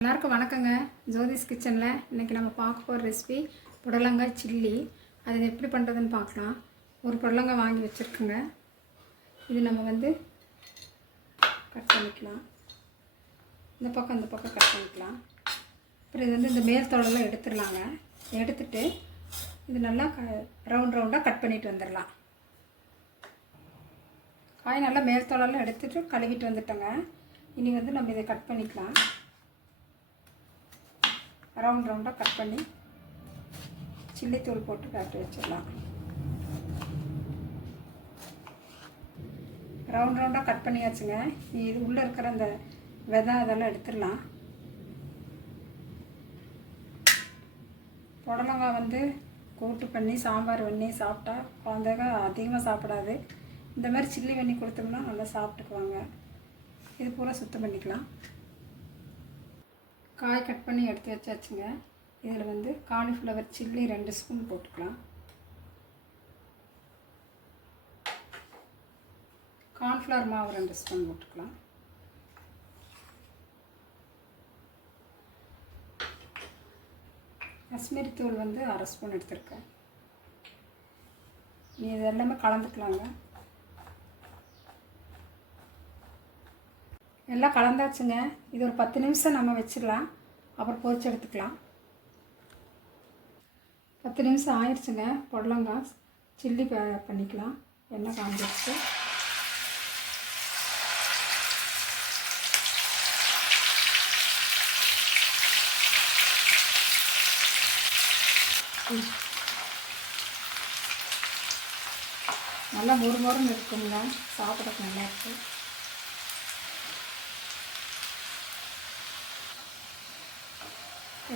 எல்லாருக்கும் வணக்கங்க. ஜோதிஸ் கிச்சனில் இன்றைக்கி நம்ம பார்க்க போகிற ரெசிபி புடலங்காய் சில்லி. அது எப்படி பண்ணுறதுன்னு பார்க்கலாம். ஒரு புடலங்காய் வாங்கி வச்சுருக்குங்க. இது நம்ம கட் பண்ணிக்கலாம். இந்த பக்கம் கட் பண்ணிக்கலாம். அப்புறம் இது இந்த மேல் தோலெல்லாம் எடுத்துடலாங்க. எடுத்துட்டு இது நல்லா ரவுண்டாக கட் பண்ணிட்டு வந்துடலாம். காய் நல்லா மேல் தோலெல்லாம் எடுத்துட்டு கழுவிட்டு வந்துட்டோங்க. இனி நம்ம இதை கட் பண்ணிக்கலாம். ரவுண்டாக கட் பண்ணி சில்லி தூள் போட்டு காட்டி வச்சிடலாம். ரவுண்டாக கட் பண்ணியாச்சுங்க. இது உள்ளே இருக்கிற அந்த விதை அதெல்லாம் எடுத்துடலாம். புடலங்காய் கூட்டு பண்ணி சாம்பார் பண்ணி சாப்பிட்டா குழந்தைங்க அதிகமாக சாப்பிடாது. இந்த மாதிரி சில்லி பண்ணி கொடுத்தோம்னா நல்லா சாப்பிட்டுக்குவாங்க. இது பூரா சுத்தம் பண்ணிக்கலாம். காய் கட் பண்ணி எடுத்து வச்சாச்சுங்க. இதில் காலிஃப்ளவர் சில்லி 2 ஸ்பூன் போட்டுக்கலாம். கார்ன்ஃப்ளவர் மாவு 2 ஸ்பூன் போட்டுக்கலாம். காஷ்மீரி தூள் 1/2 ஸ்பூன் எடுத்துருக்கேன். இது எல்லாமே கலந்துக்கலாங்க. எல்லாம் கலந்தாச்சுங்க. இது ஒரு 10 நிமிஷம் நம்ம வச்சிடலாம். அப்புறம் பொரிச்சு எடுத்துக்கலாம். 10 நிமிஷம் ஆயிடுச்சுங்க. புடலங்காய் சில்லி பண்ணிக்கலாம். எண்ணெய் காஞ்சிடுச்சு. நல்லா மொறுமொறுன்னு இருக்குங்க. சாப்பிட்றதுக்கு நல்லாயிருக்கு.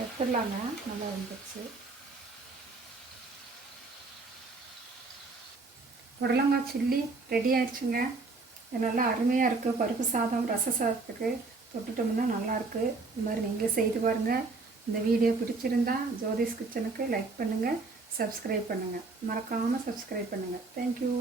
எடுத்துடலாங்க. நல்லா வந்துடுச்சு. புடலங்காய் சில்லி ரெடி ஆயிடுச்சுங்க. இது நல்லா அருமையாக இருக்குது. பருப்பு சாதம் ரச சாதத்துக்கு தொட்டுட்டோம்னா நல்லாயிருக்கு. இந்த மாதிரி நீங்களே செய்து பாருங்கள். இந்த வீடியோ பிடிச்சிருந்தா ஜோதிஸ் கிச்சனுக்கு லைக் பண்ணுங்கள், சப்ஸ்கிரைப் பண்ணுங்கள். மறக்காமல் சப்ஸ்கிரைப் பண்ணுங்கள். தேங்க்யூ.